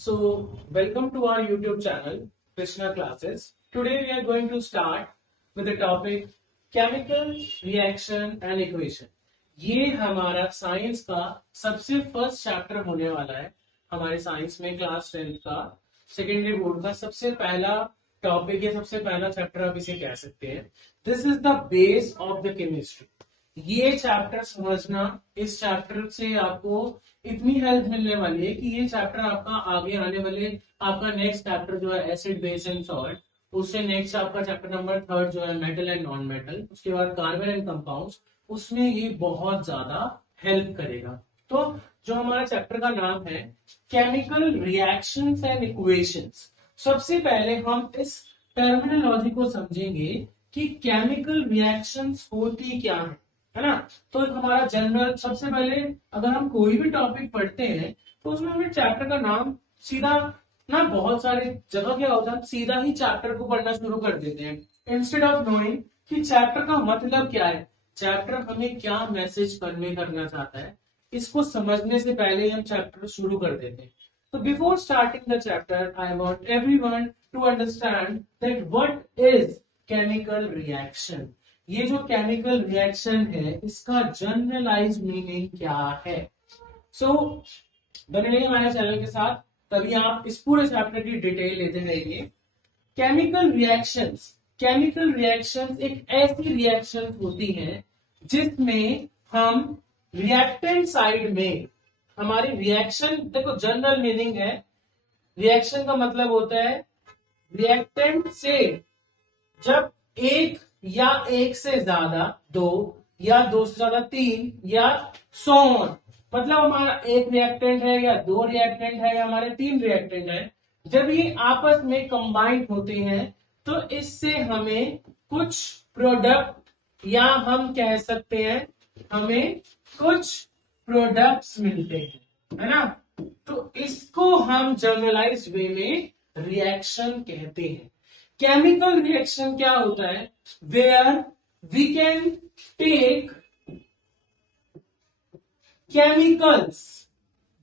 So, welcome to our YouTube channel, Krishna Classes. Today we are going to start with the topic Chemical Reaction and Equation. ये हमारा science का सबसे first chapter होने वाला है हमारे साइंस में क्लास 10th का सेकेंडरी बोर्ड का सबसे पहला टॉपिक या सबसे पहला चैप्टर आप इसे कह सकते हैं. This is the base of the chemistry. ये चैप्टर समझना, इस चैप्टर से आपको इतनी हेल्प मिलने वाली है कि ये चैप्टर आपका आगे आने वाले आपका नेक्स्ट चैप्टर जो है एसिड बेस एंड सॉल्ट, उससे नेक्स्ट आपका चैप्टर नंबर 3 जो है मेटल एंड नॉन मेटल, उसके बाद कार्बन एंड कंपाउंड्स, उसमें ये बहुत ज्यादा हेल्प करेगा. तो जो हमारा चैप्टर का नाम है केमिकल रिएक्शंस एंड इक्वेशंस, सबसे पहले हम इस टर्मिनोलॉजी को समझेंगे कि केमिकल रिएक्शंस होती क्या है ना. तो हमारा जनरल सबसे पहले अगर हम कोई भी टॉपिक पढ़ते हैं तो उसमें हमें चैप्टर का नाम सीधा ना, बहुत सारे जगह क्या होता है सीधा ही चैप्टर को पढ़ना शुरू कर देते हैं इंस्टेड ऑफ नोइंग कि चैप्टर का मतलब क्या है, चैप्टर हमें क्या मैसेज कन्वे करना चाहता है. इसको समझने से पहले हम चैप्टर शुरू कर देते हैं. तो before starting the chapter I want everyone to understand that what is chemical reaction. ये जो केमिकल रिएक्शन है इसका जनरलाइज मीनिंग क्या है. सो बने रहिए हमारे चैनल के साथ, तभी आप इस पूरे चैप्टर की डिटेल लेते रहेंगे. केमिकल रिएक्शंस एक ऐसी रिएक्शन होती है जिसमें हम रिएक्टेंट साइड में हमारी रिएक्शन, देखो जनरल मीनिंग है रिएक्शन का मतलब होता है रिएक्टेंट से जब एक या एक से ज्यादा, दो या दो से ज्यादा तीन या सो ऑन, मतलब हमारा एक रिएक्टेंट है या दो रिएक्टेंट है या हमारे तीन रिएक्टेंट है, जब ये आपस में कंबाइंड होते हैं तो इससे हमें कुछ प्रोडक्ट या हम कह सकते हैं हमें कुछ प्रोडक्ट्स मिलते हैं, है ना. तो इसको हम जनरलाइज वे में रिएक्शन कहते हैं. केमिकल रिएक्शन क्या होता है, where we can take chemicals,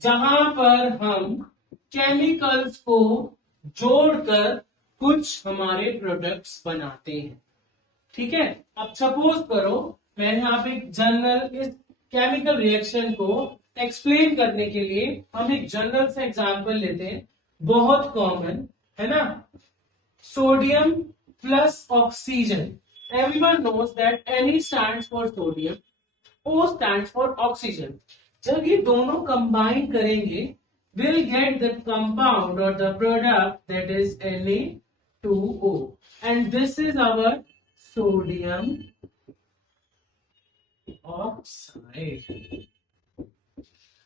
जहां पर हम केमिकल्स को जोड़कर कुछ हमारे प्रोडक्ट्स बनाते हैं. ठीक है. अब सपोज करो मैं यहाँ पे जनरल इस केमिकल रिएक्शन को एक्सप्लेन करने के लिए हम एक जनरल से एग्जांपल लेते हैं, बहुत कॉमन है ना. Sodium plus oxygen, everyone knows that Na stands for sodium, O stands for oxygen. जब ये दोनों कंबाइन करेंगे we'll get the compound or the product that is Na2O, and this is our sodium oxide.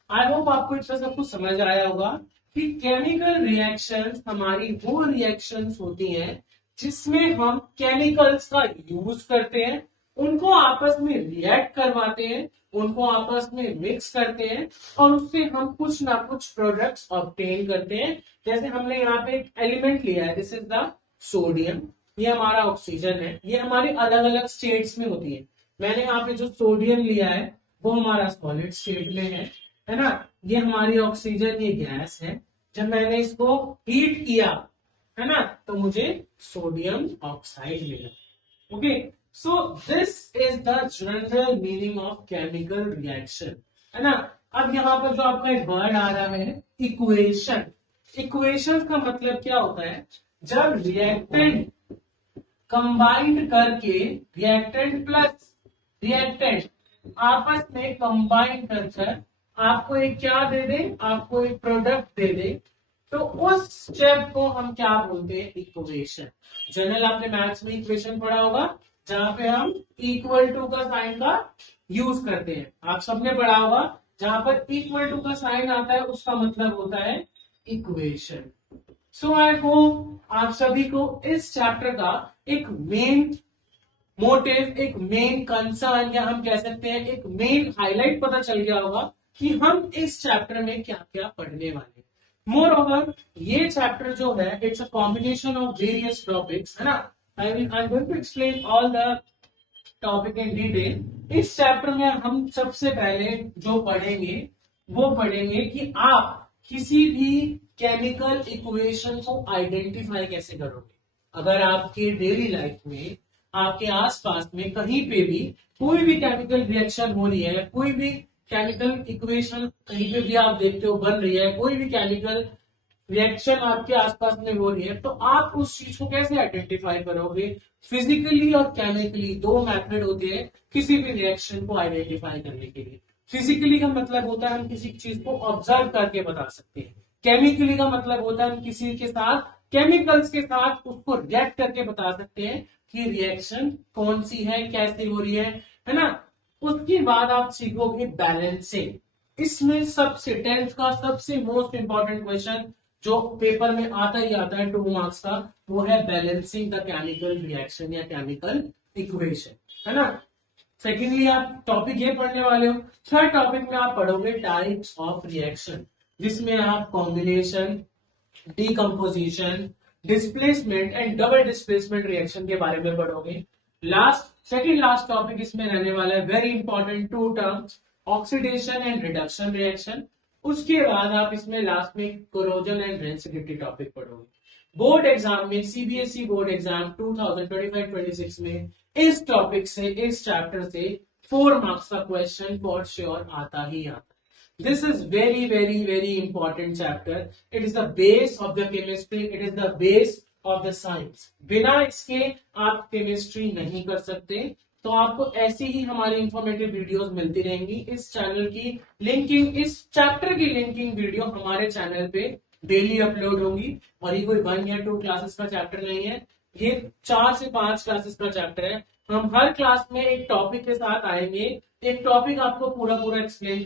I hope आपको इतना सब कुछ समझ आया होगा कि केमिकल रिएक्शंस हमारी वो रिएक्शंस होती हैं जिसमें हम केमिकल्स का यूज करते हैं, उनको आपस में रिएक्ट करवाते हैं, उनको आपस में मिक्स करते हैं और उससे हम कुछ ना कुछ प्रोडक्ट्स ऑब्टेन करते हैं. जैसे हमने यहाँ पे एक एलिमेंट लिया है, दिस इज द सोडियम, ये हमारा ऑक्सीजन है, ये हमारी अलग अलग स्टेट्स में होती है. मैंने यहाँ पे जो सोडियम लिया है वो हमारा सॉलिड स्टेट में है ना. ये हमारी ऑक्सीजन, ये गैस है. जब मैंने इसको हीट किया है ना तो मुझे सोडियम ऑक्साइड मिला. Okay, so this is the general meaning of chemical reaction, है ना. अब यहाँ पर जो आपका एक वर्ड आ रहा है इक्वेशन. इक्वेशन का मतलब क्या होता है, जब रिएक्टेंट कंबाइंड करके रिएक्टेंट प्लस रिएक्टेंट आपस में कंबाइन कर आपको एक क्या दे दे, आपको एक प्रोडक्ट दे दे, तो उस स्टेप को हम क्या बोलते हैं, इक्वेशन. जनरल आपने मैथ्स में इक्वेशन पढ़ा होगा जहां पे हम इक्वल टू का साइन का यूज करते हैं, आप सबने पढ़ा होगा. जहां पर इक्वल टू का साइन आता है उसका मतलब होता है इक्वेशन. सो आई होप आप सभी को इस चैप्टर का एक मेन मोटिव, एक मेन कंसर्न या हम कह सकते हैं एक मेन हाईलाइट पता चल गया होगा कि हम इस चैप्टर में क्या क्या पढ़ने वाले हैं. मोर ओवर ये चैप्टर जो है it's a combination of various topics, है ना. I am going to explain all the topic in detail. इस चैप्टर में हम सबसे पहले जो पढ़ेंगे वो पढ़ेंगे कि आप किसी भी केमिकल इक्वेशन को आइडेंटिफाई कैसे करोगे? अगर आपके डेली लाइफ में, आपके आसपास में कहीं पे भी कोई भी केमिकल रिएक्शन हो रही है, कोई भी केमिकल इक्वेशन कहीं पे भी आप देखते हो बन रही है, कोई भी केमिकल रिएक्शन आपके आसपास में हो रही है, तो आप उस चीज को कैसे आइडेंटिफाई करोगे? फिजिकली और केमिकली दो मेथड होते हैं किसी भी रिएक्शन को आइडेंटिफाई करने के लिए। फिजिकली का मतलब होता है हम किसी चीज को ऑब्जर्व करके बता सकते हैं। केमिकली का मतलब होता है हम किसी के साथ, केमिकल्स के साथ उसको रिएक्ट करके बता सकते हैं कि रिएक्शन कौन सी है, कैसे हो रही है ना। उसके बाद आप सीखोगे बैलेंसिंग। इसमें सबसे 10th का सबसे मोस्ट इंपॉर्टेंट क्वेश्चन जो पेपर में आता ही आता है 2 मार्क्स का, वो है बैलेंसिंग द केमिकल रिएक्शन या केमिकल इक्वेशन, है ना। सेकेंडली आप टॉपिक ये पढ़ने वाले हो। थर्ड टॉपिक में आप पढ़ोगे टाइप्स ऑफ रिएक्शन, जिसमें आप combination, decomposition, displacement and double displacement reaction के बारे में पढ़ोगे। सेकेंड लास्ट टॉपिक इसमें रहने वाला है very important 2 terms, oxidation and reduction reaction. उसके बाद आप इसमें लास्ट में कोरोजन एंड रेंसिडिटी टॉपिक पढ़ोगे। बोर्ड एग्जाम में, सीबीएसई बोर्ड एग्जाम 2025-26 में इस टॉपिक से, इस चैप्टर से 4 मार्क्स का क्वेश्चन फॉर श्योर आता ही आता है। This is very very very important chapter. It is the base of the chemistry, it is the base of the science. बिना इसके आप केमिस्ट्री नहीं कर सकते। तो आपको ऐसी ही हमारी इंफॉर्मेटिव वीडियोस मिलती रहेंगी। इस चैनल की लिंकिंग, इस चैप्टर की लिंकिंग वीडियो हमारे चैनल पे डेली अपलोड होंगी। और ये कोई 1 या 2 क्लासेस का चैप्टर नहीं है, ये 4 से 5 क्लासेस का चैप्टर है। हम हर क्लास में एक टॉपिक के साथ आएंगे, एक टॉपिक आपको पूरा पूरा एक्सप्लेन